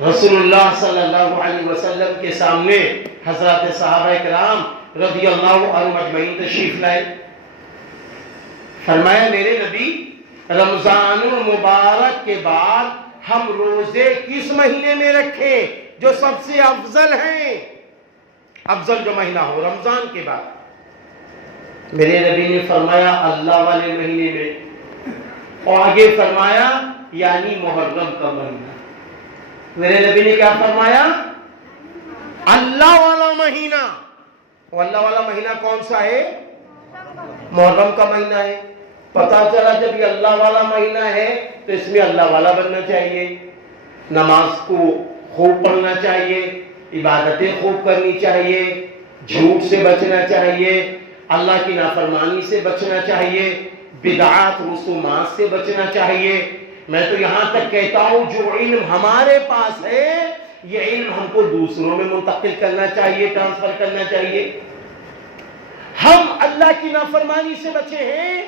رسول اللہ صلی اللہ علیہ وسلم کے سامنے حضرات صحابہ کرام رضی اللہ عنہم اجمعین تشریف لائے. فرمایا میرے نبی رمضان المبارک کے بعد ہم روزے کس مہینے میں رکھیں جو سب سے افضل ہیں؟ افضل جو مہینہ ہو رمضان کے بعد. میرے نبی نے فرمایا اللہ والے مہینے میں، اور آگے فرمایا یعنی محرم کا مہینہ. میرے نبی نے کیا فرمایا؟ اللہ والا مہینہ. اور اللہ والا مہینہ کون سا ہے؟ محرم کا مہینہ ہے. پتا چلا جب یہ اللہ والا مہینہ ہے تو اس میں اللہ والا بننا چاہیے، نماز کو خوب پڑھنا چاہیے، عبادتیں خوب کرنی چاہیے، جھوٹ سے بچنا چاہیے، اللہ کی نافرمانی سے بچنا چاہیے، بدعات رسومات سے بچنا چاہیے. میں تو یہاں تک کہتا ہوں جو علم ہمارے پاس ہے یہ علم ہم کو دوسروں میں منتقل کرنا چاہیے، ٹرانسفر کرنا چاہیے. ہم اللہ کی نافرمانی سے بچے ہیں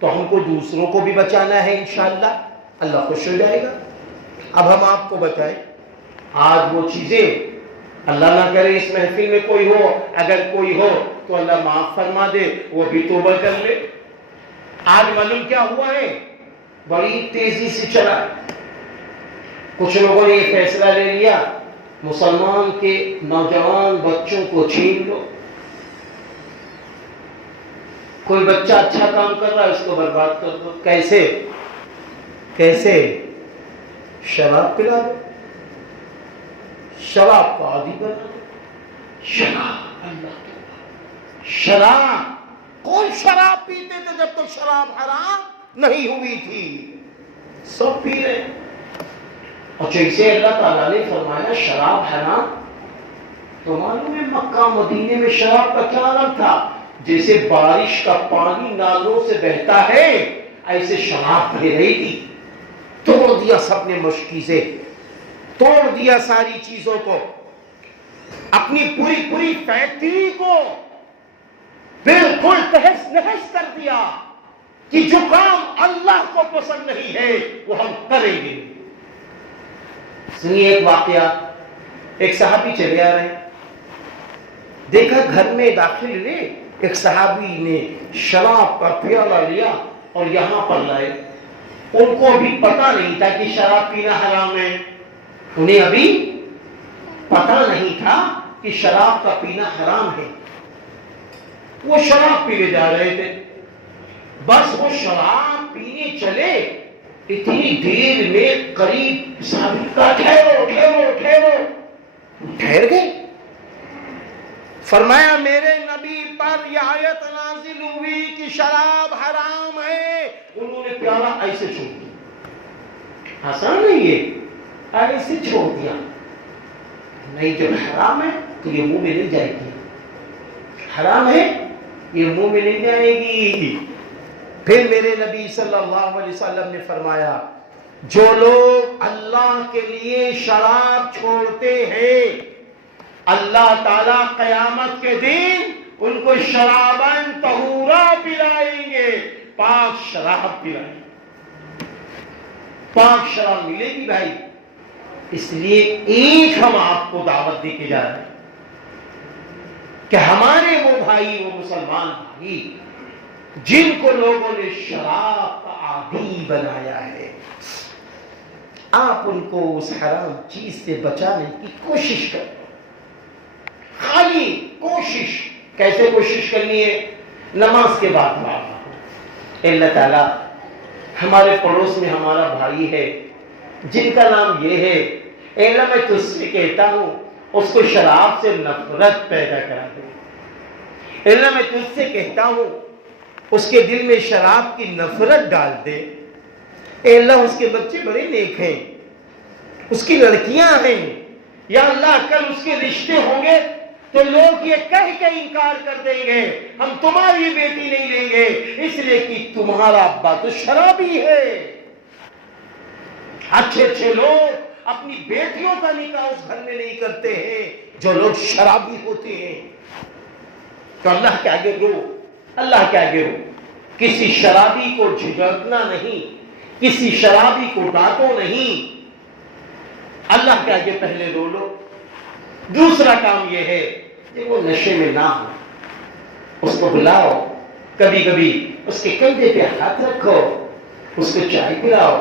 تو ہم کو دوسروں کو بھی بچانا ہے. انشاءاللہ اللہ خوش ہو جائے گا. اب ہم آپ کو بتائیں آج وہ چیزیں، اللہ نہ کرے اس محفل میں کوئی ہو، اگر کوئی ہو تو اللہ معاف فرما دے، وہ بھی توبہ کر لے. آج معلوم کیا ہوا ہے؟ بڑی تیزی سے چلا. کچھ لوگوں نے یہ فیصلہ لے لیا مسلمان کے نوجوان بچوں کو چھین لو. کوئی بچہ اچھا کام کر رہا ہے اس کو برباد کر دو. کیسے؟ کیسے؟ شراب پلا دو، شراب کا عادی بنا دو. شراب، اللہ توبہ، شراب. کون شراب پیتے تھے جب تک شراب حرام نہیں ہوئی تھی؟ سب پی رہے. اور جیسے اللہ تعالیٰ نے فرمایا شراب حرام، تو معلوم ہے مکہ مدینے میں شراب کا کیا عالم تھا. جیسے بارش کا پانی نالوں سے بہتا ہے ایسے شراب بہ رہی تھی. توڑ دیا سب نے مشکیزیں، توڑ دیا ساری چیزوں کو، اپنی پوری فیکٹری کو بالکل تہس نہس کر دیا کہ جو کام اللہ کو پسند نہیں ہے وہ ہم کریں گے. سنیے ایک واقعہ. ایک صحابی چلے آ رہے ہیں، دیکھا گھر میں داخل ہوئے ایک صحابی نے شراب کا پیالہ لیا اور یہاں پر لائے. ان کو ابھی پتا نہیں تھا کہ شراب پینا حرام ہے. انہیں ابھی پتا نہیں تھا کہ شراب کا پینا حرام ہے. وہ شراب پینے جا رہے تھے. بس وہ شراب پینے چلے، اتنی دیر میں قریب صحابی کا ٹھہر گئے. فرمایا میرے نبی پر یہ آیت نازل ہوئی کہ شراب حرام ہے. انہوں نے پیالہ ایسے چھوڑ دیا. آسان نہیں ہے، ایسے چھوڑ دیا. نہیں جب حرام ہے تو یہ منہ میں نہیں جائے گی، حرام ہے یہ منہ میں نہیں جائے گی. پھر میرے نبی صلی اللہ علیہ وسلم نے فرمایا جو لوگ اللہ کے لیے شراب چھوڑتے ہیں اللہ تعالیٰ قیامت کے دن ان کو شراباً طہورا پلائیں گے. پاک شراب پلائیں گے، پاک شراب ملے گی بھائی. اس لیے ایک ہم آپ کو دعوت دے کے جا رہے ہیں کہ ہمارے وہ بھائی، وہ مسلمان بھائی جن کو لوگوں نے شراب کا عادی بنایا ہے، آپ ان کو اس حرام چیز سے بچانے کی کوشش کریں. خالی کوشش. کیسے کوشش کرنی ہے؟ نماز کے بعد دعا. اللہ تعالیٰ ہمارے پڑوس میں ہمارا بھائی ہے جن کا نام یہ ہے، اے اللہ میں تجھ سے کہتا ہوں اس کو شراب سے نفرت پیدا کرا دے. اے اللہ میں تجھ سے کہتا ہوں اس کے دل میں شراب کی نفرت ڈال دے. اے اللہ اس کے بچے بڑے نیک ہیں، اس کی لڑکیاں ہیں، یا اللہ کل اس کے رشتے ہوں گے تو لوگ یہ کہہ کے انکار کر دیں گے ہم تمہاری بیٹی نہیں لیں گے اس لیے کہ تمہارا ابا تو شرابی ہے. اچھے لوگ اپنی بیٹیوں کا نکاح اس گھر میں نہیں کرتے ہیں جو لوگ شرابی ہوتے ہیں. تو اللہ کے آگے رو، اللہ کے آگے رو. کسی شرابی کو جھجکنا نہیں، کسی شرابی کو ڈانٹو نہیں. اللہ کے آگے پہلے رو لو. دوسرا کام یہ ہے کہ وہ نشے میں نہ ہو. اس کو بلاؤ, کبھی کبھی اس کے کندھے پہ ہاتھ رکھو, اس کو چائے پلاؤ.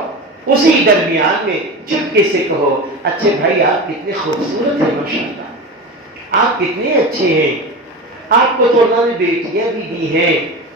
اسی درمیان میں چپکے سے کہو, اچھے بھائی آپ کتنے خوبصورت ہیں, ماشاءاللہ آپ کتنے اچھے ہیں, آپ کو تو اللہ نے بیٹیاں بھی دی ہیں,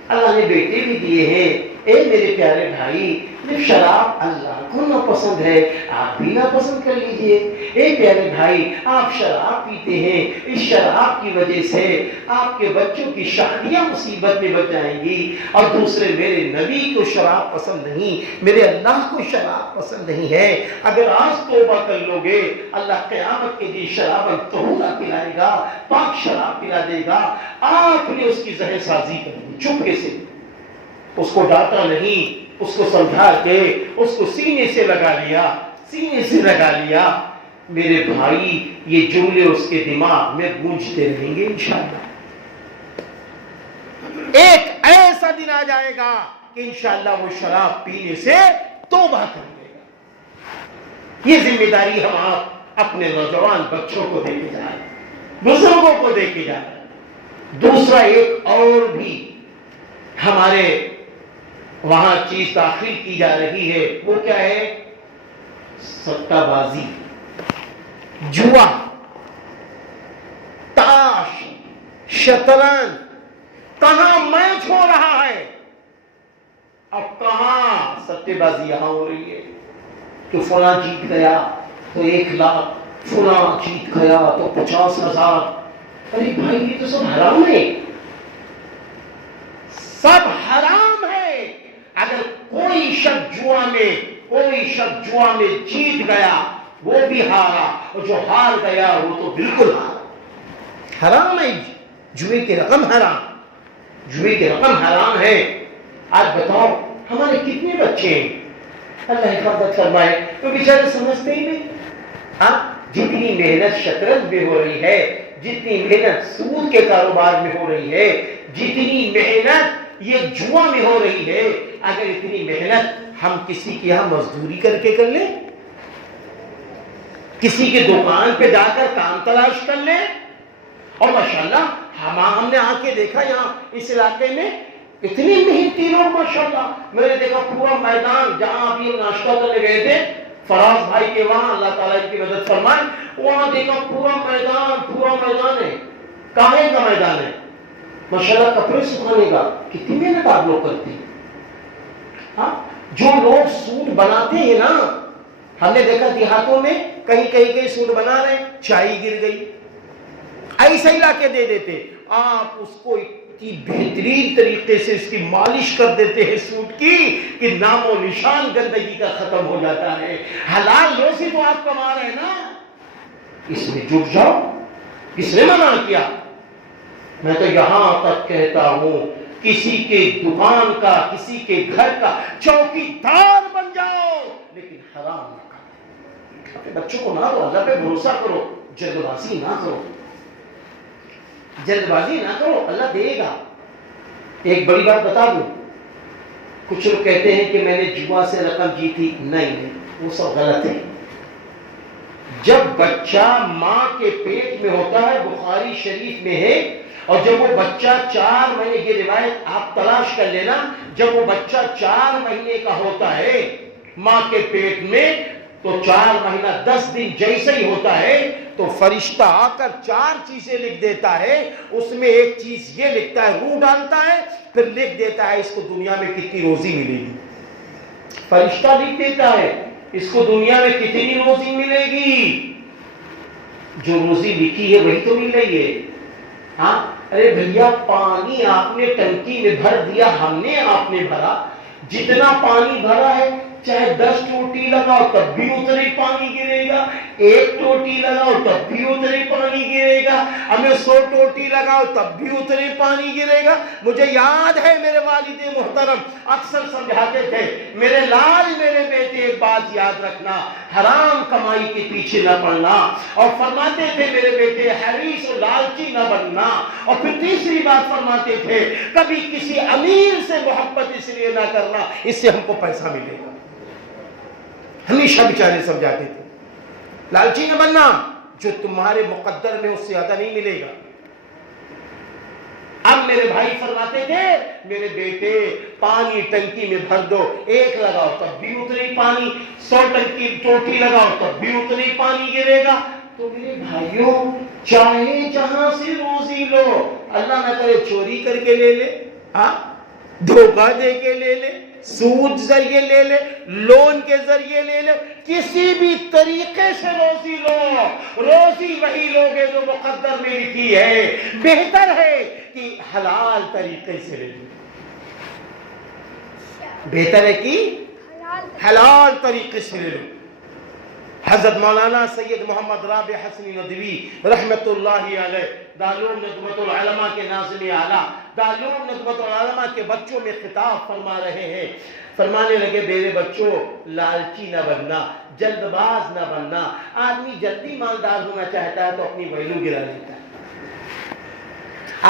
اللہ نے بیٹے بھی دیے ہیں. اے میرے پیارے بھائی, شراب اللہ کو ناپسند ہے, آپ بھی ناپسند کر لیجئے. اے پیارے بھائی, آپ شراب پیتے ہیں, اس شراب کی وجہ سے آپ کے بچوں کی شادیاں مصیبت میں بچ جائیں گی. اور دوسرے, میرے نبی کو شراب پسند نہیں, میرے اللہ کو شراب پسند نہیں ہے. اگر آج توبہ کر لو گے, اللہ قیامت کے دن شراب طہورا پلائے گا, پاک شراب پلا دے گا. آپ نے اس کی زہر سازی کر دی, چپکے سے اس کو ڈانٹا نہیں, اس کو سمجھا کے اس کو سینے سے لگا لیا, سینے سے لگا لیا. میرے بھائی, یہ جملے اس کے دماغ میں گونجتے رہیں گے انشاءاللہ. ایک ایسا دن آ جائے گا کہ انشاءاللہ وہ شراب پینے سے توبہ کر لے گا. یہ ذمہ داری ہم آپ اپنے نوجوان بچوں کو دے کے جائیں, بزرگوں کو دے کے جائیں. دوسرا, ایک اور بھی ہمارے وہاں چیز داخل کی جا رہی ہے, وہ کیا ہے؟ سٹہ بازی, جوا, تاش, شطرنج. کہاں میچ ہو رہا ہے, اب کہاں سٹے بازی یہاں ہو رہی ہے کہ فلاں جیت گیا تو 1 لاکھ, فلاں جیت گیا تو 50,000. ارے بھائی, یہ تو سب حرام ہے, سب حرام ہے. اگر کوئی شخص جوا میں جیت گیا وہ بھی ہارا, اور جو ہار گیا وہ تو بالکل ہارا. حرام ہے جوئے کی رقم, جوئے کی رقم حرام ہے. آج بتاؤ ہمارے کتنے بچے ہیں, اللہ حفاظت فرمائے, تو بیچارے سمجھتے ہی نہیں. جتنی محنت شطرنج میں ہو رہی ہے, جتنی محنت سود کے کاروبار میں ہو رہی ہے, جتنی محنت یہ جوا میں ہو رہی ہے, اگر اتنی محنت ہم کسی کے یہاں مزدوری کر کے کر لیں, کسی کے دکان پہ جا کر کام تلاش کر لیں, اور ماشاءاللہ ہم نے آ کے دیکھا یہاں اس علاقے میں اتنی محنتی لوگ, ماشاءاللہ. میں نے دیکھا پورا میدان, جہاں ابھی ہم ناشتہ کرنے گئے تھے فراز بھائی کے وہاں, اللہ تعالیٰ ان کی مدد فرمائے, وہاں دیکھا پورا میدان ہے. کانے کا میدان ہے, ماشاءاللہ کپڑے سکھانے کا. کتنی محنت آپ لوگ کرتے ہیں. جو لوگ سوٹ بناتے ہیں نا, ہم نے دیکھا دیہاتوں میں کہیں سوٹ بنا رہے, چائے گر گئی, ایسا ہی لا کے دے دیتے. آپ اس کو اتنی بہترین طریقے سے اس کی مالش کر دیتے ہیں سوٹ کی کہ نام و نشان گندگی کا ختم ہو جاتا ہے. حلال روزی تو آپ کما رہے ہیں نا, اس میں جٹ جاؤ. کس نے منع کیا؟ میں تو یہاں تک کہتا ہوں, کسی کے دکان کا, کسی کے گھر کا چوکی دار بن جاؤ, لیکن حرام نہ کرو. اپنے بچوں کو نہ دو, اللہ پہ بھروسہ کرو, جلد بازی نہ کرو, اللہ دے گا. ایک بڑی بات بتا دوں, کچھ لوگ کہتے ہیں کہ میں نے جوا سے رقم جیتی. نہیں, وہ سب غلط ہے. جب بچہ ماں کے پیٹ میں ہوتا ہے, بخاری شریف میں ہے, اور جب وہ بچہ 4 مہینے, یہ روایت آپ تلاش کر لینا, جب وہ بچہ 4 مہینے کا ہوتا ہے ماں کے پیٹ میں, تو 4 مہینہ 10 دن جیسے ہی ہوتا ہے تو فرشتہ آ کر 4 چیزیں لکھ دیتا ہے. اس میں ایک چیز یہ لکھتا ہے, روح ڈالتا ہے, پھر لکھ دیتا ہے اس کو دنیا میں کتنی روزی ملے گی. فرشتہ لکھ دیتا ہے اس کو دنیا میں کتنی روزی ملے گی. جو روزی لکھی ہے وہی تو مل رہی ہے. ارے بھیا, پانی آپ نے ٹنکی میں بھر دیا, ہم نے آپ نے بھرا, جتنا پانی بھرا ہے چاہے 10 ٹوٹی لگاؤ تب بھی اتنے پانی گرے گا, 1 ٹوٹی لگاؤ تب بھی اتنے پانی گرے گا, ہمیں 100 ٹوٹی لگاؤ تب بھی اتنے پانی گرے گا. مجھے یاد ہے میرے والد محترم اکثر سمجھاتے تھے, میرے لال میرے بیٹے ایک بات یاد رکھنا, حرام کمائی کے پیچھے نہ پڑنا, اور فرماتے تھے میرے بیٹے حریص و لالچی نہ بننا, اور پھر تیسری بات فرماتے تھے کبھی کسی امیر سے محبت اس لیے نہ کرنا اس سے ہم کو پیسہ ملے گا. ہمیشہ بیچارے سمجھاتے تھے. لالچی نہ بننا، جو تمہارے مقدر میں اس سے زیادہ نہیں ملے گا۔ اب میرے بھائی فرماتے تھے میرے بیٹے پانی ٹنکی میں بھر دو، ایک لگاؤ تب بھی اتنا ہی پانی، 100 ٹنکی ٹوٹی لگاؤ تب بھی اتنا ہی پانی گرے گا۔ تو میرے بھائیوں چاہے جہاں سے روزی لو، اللہ نہ کرے چوری کر کے لے لے، دھوکہ دے کے لے لے، سود ذریعے لے لے، لون کے ذریعے لے لے، کسی بھی طریقے سے روزی لو، روزی وہی لوگے جو مقدر میں لکھی ہے، بہتر ہے کہ حلال طریقے سے لے لو، بہتر ہے کہ حلال طریقے سے لے لو۔ حضرت مولانا سید محمد رابع حسنی ندوی رحمت اللہ علیہ دارالعلوم ندوۃ العلماء کے ناظم اعلیٰ، دارالعلوم ندوۃ العلماء کے بچوں میں خطاب فرما رہے ہیں، فرمانے لگے میرے بچوں لالچی نہ بننا، جلد باز نہ بننا۔ آدمی جلدی مالدار ہونا چاہتا ہے تو اپنی ویلو گرا لیتا ہے،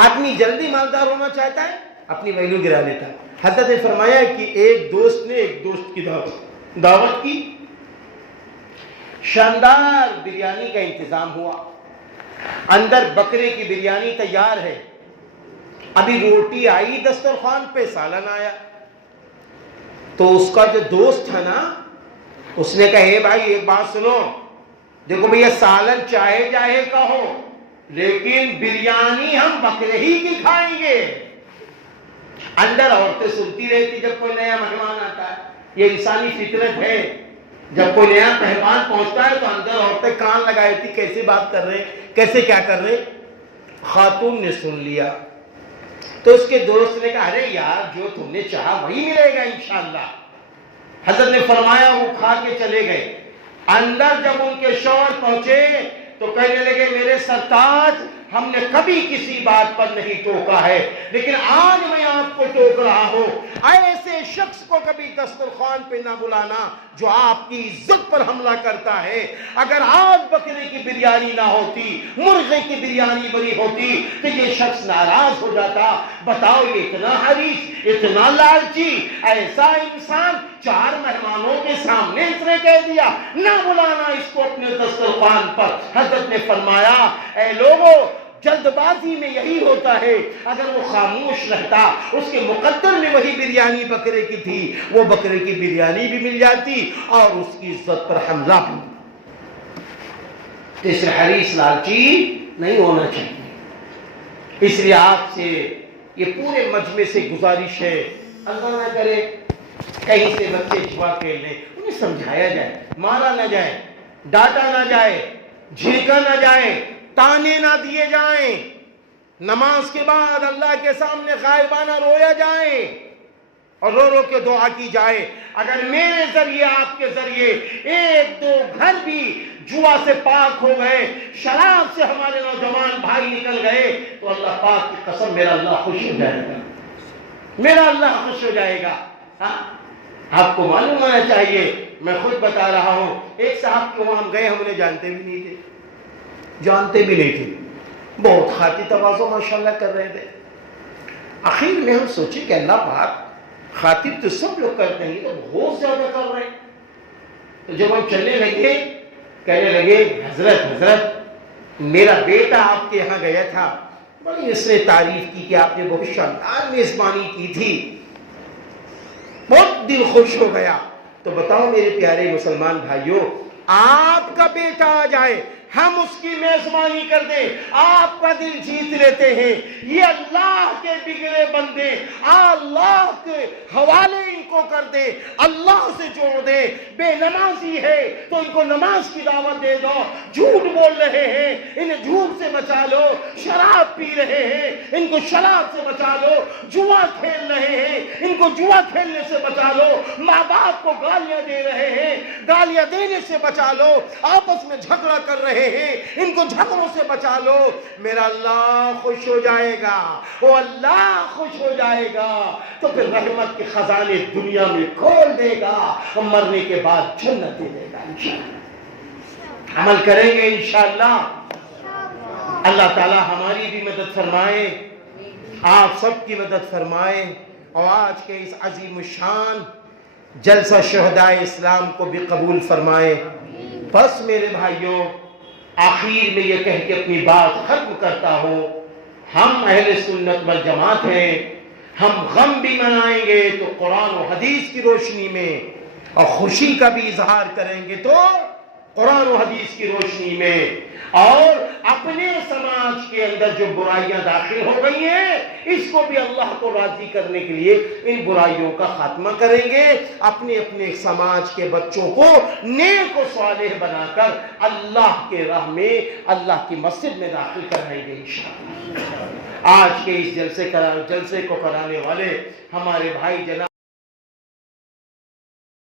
آدمی جلدی مالدار ہونا چاہتا ہے اپنی ویلو گرا لیتا ہے۔ حضرت نے فرمایا کہ ایک دوست نے ایک دوست کی دعوت کی، شاندار بریانی کا انتظام ہوا، اندر بکرے کی بریانی تیار ہے، ابھی روٹی آئی دسترخوان پہ، سالن آیا، تو اس کا جو دوست تھا نا اس نے کہا اے بھائی ایک بات سنو، دیکھو بھئی سالن چاہے چاہے کا ہو لیکن بریانی ہم بکرے ہی کی کھائیں گے۔ اندر عورتیں سنتی رہتی جب کوئی نیا مہمان آتا ہے، یہ انسانی فطرت ہے، جب کوئی نیا مہمان پہنچتا ہے تو اندر عورتیں کان لگائی تھی کیسے بات کر رہے، کیسے کیا کر رہے۔ خاتون نے سن لیا تو اس کے دوست نے کہا ارے یار جو تم نے چاہا وہی ملے گا انشاءاللہ۔ حضرت نے فرمایا وہ کھا کے چلے گئے، اندر جب ان کے شوہر پہنچے تو کہنے لگے میرے سرتاج ہم نے کبھی کسی بات پر نہیں ٹوکا ہے لیکن آج میں آپ کو ٹوک رہا ہوں، ایسے شخص کو کبھی دسترخوان پہ نہ بلانا جو آپ کی عزت پر حملہ کرتا ہے۔ اگر آج بکرے کی بریانی نہ ہوتی، مرغے کی بریانی بنی ہوتی تو یہ شخص ناراض ہو جاتا۔ بتاؤ یہ اتنا حریص، اتنا لالچی، ایسا انسان 4 مہمانوں کے سامنے اس نے کہہ دیا نہ بلانا اس کو اپنے دسترخوان پر۔ حضرت نے فرمایا اے لوگوں جلد بازی میں یہی ہوتا ہے، اگر وہ خاموش رہتا، اس کے مقدر میں وہی بریانی بکرے کی تھی، وہ بکرے کی بریانی بھی مل جاتی اور اس کی عزت پر حملہ بھی۔ اس لیے حریص لالچی نہیں ہونا چاہیے۔ اس لیے آپ سے یہ پورے مجمع سے گزارش ہے، اللہ نہ کرے کہیں سے بچے جوا کھیل لیں، انہیں سمجھایا جائے، مارا نہ جائے، ڈانٹا نہ جائے، جھڑکا نہ جائے، تانے نہ دیے جائیں، نماز کے بعد اللہ کے سامنے غائبانہ رویا جائے اور رو رو کے دعا کی جائے۔ اگر میرے ذریعے آپ کے ذریعے 1-2 گھر بھی جوا سے پاک ہو گئے، شراب سے ہمارے نوجوان بھائی نکل گئے تو اللہ پاک کی قسم میرا اللہ خوش ہو جائے گا، میرا اللہ خوش ہو جائے گا۔ آپ کو معلوم ہونا چاہیے، میں خود بتا رہا ہوں، ایک صاحب کے وہاں ہم گئے، ہم انہیں جانتے بھی نہیں تھے، بہت خاطی تواضع ماشاءاللہ کر رہے تھے۔ آخر میں ہم سوچے کہ اللہ پاک خاطب تو سب لوگ کرتے ہیں، تو بہت زیادہ کر رہے ہیں۔ تو جب ہم چلنے لگے کہنے لگے حضرت میرا بیٹا آپ کے یہاں گیا تھا، بڑی اس نے تعریف کی کہ آپ نے بہت شاندار میزبانی کی تھی، بہت دل خوش ہو گیا۔ تو بتاؤ میرے پیارے مسلمان بھائیوں، آپ کا بیٹا آ جائے، ہم اس کی میزبانی کر دیں، آپ کا دل جیت لیتے ہیں۔ یہ اللہ کے بگڑے بندے اللہ کے حوالے ان کو کر دے، اللہ سے جوڑ دے۔ بے نمازی ہے تو ان کو نماز کی دعوت دے دو، جھوٹ بول رہے ہیں انہیں جھوٹ سے بچا لو، شراب پی رہے ہیں ان کو شراب سے بچا لو، جوا کھیل رہے ہیں ان کو جوا کھیلنے سے بچا لو، ماں باپ کو گالیاں دے رہے ہیں گالیاں دینے سے بچا لو، آپس میں جھگڑا کر رہے ہیں ان کو جھگڑوں سے بچا لو۔ میرا اللہ خوش ہو جائے گا، وہ اللہ خوش ہو جائے گا تو پھر رحمت کے خزانے دنیا میں کھول دے گا، مرنے کے بعد جنت دے دے گا انشاءاللہ۔ عمل کریں گے انشاءاللہ، اللہ تعالی ہماری بھی مدد فرمائے، آپ سب کی مدد فرمائے، اور آج کے اس عظیم الشان جلسہ شہدائے اسلام کو بھی قبول فرمائے۔ بس میرے بھائیوں، آخر میں یہ کہہ کے اپنی بات ختم کرتا ہوں، ہم اہل سنت والجماعت ہیں، ہم غم بھی منائیں گے تو قرآن و حدیث کی روشنی میں، اور خوشی کا بھی اظہار کریں گے تو قرآن و حدیث کی روشنی میں، اور اپنے سماج کے اندر جو برائیاں داخل ہو گئی ہیں اس کو بھی اللہ کو راضی کرنے کے لیے ان برائیوں کا خاتمہ کریں گے، اپنے اپنے سماج کے بچوں کو نیک و صالح بنا کر اللہ کے راہ میں، اللہ کی مسجد میں داخل کرائیں گے انشاءاللہ۔ آج کے اس جلسے کو کرانے والے ہمارے بھائی جناب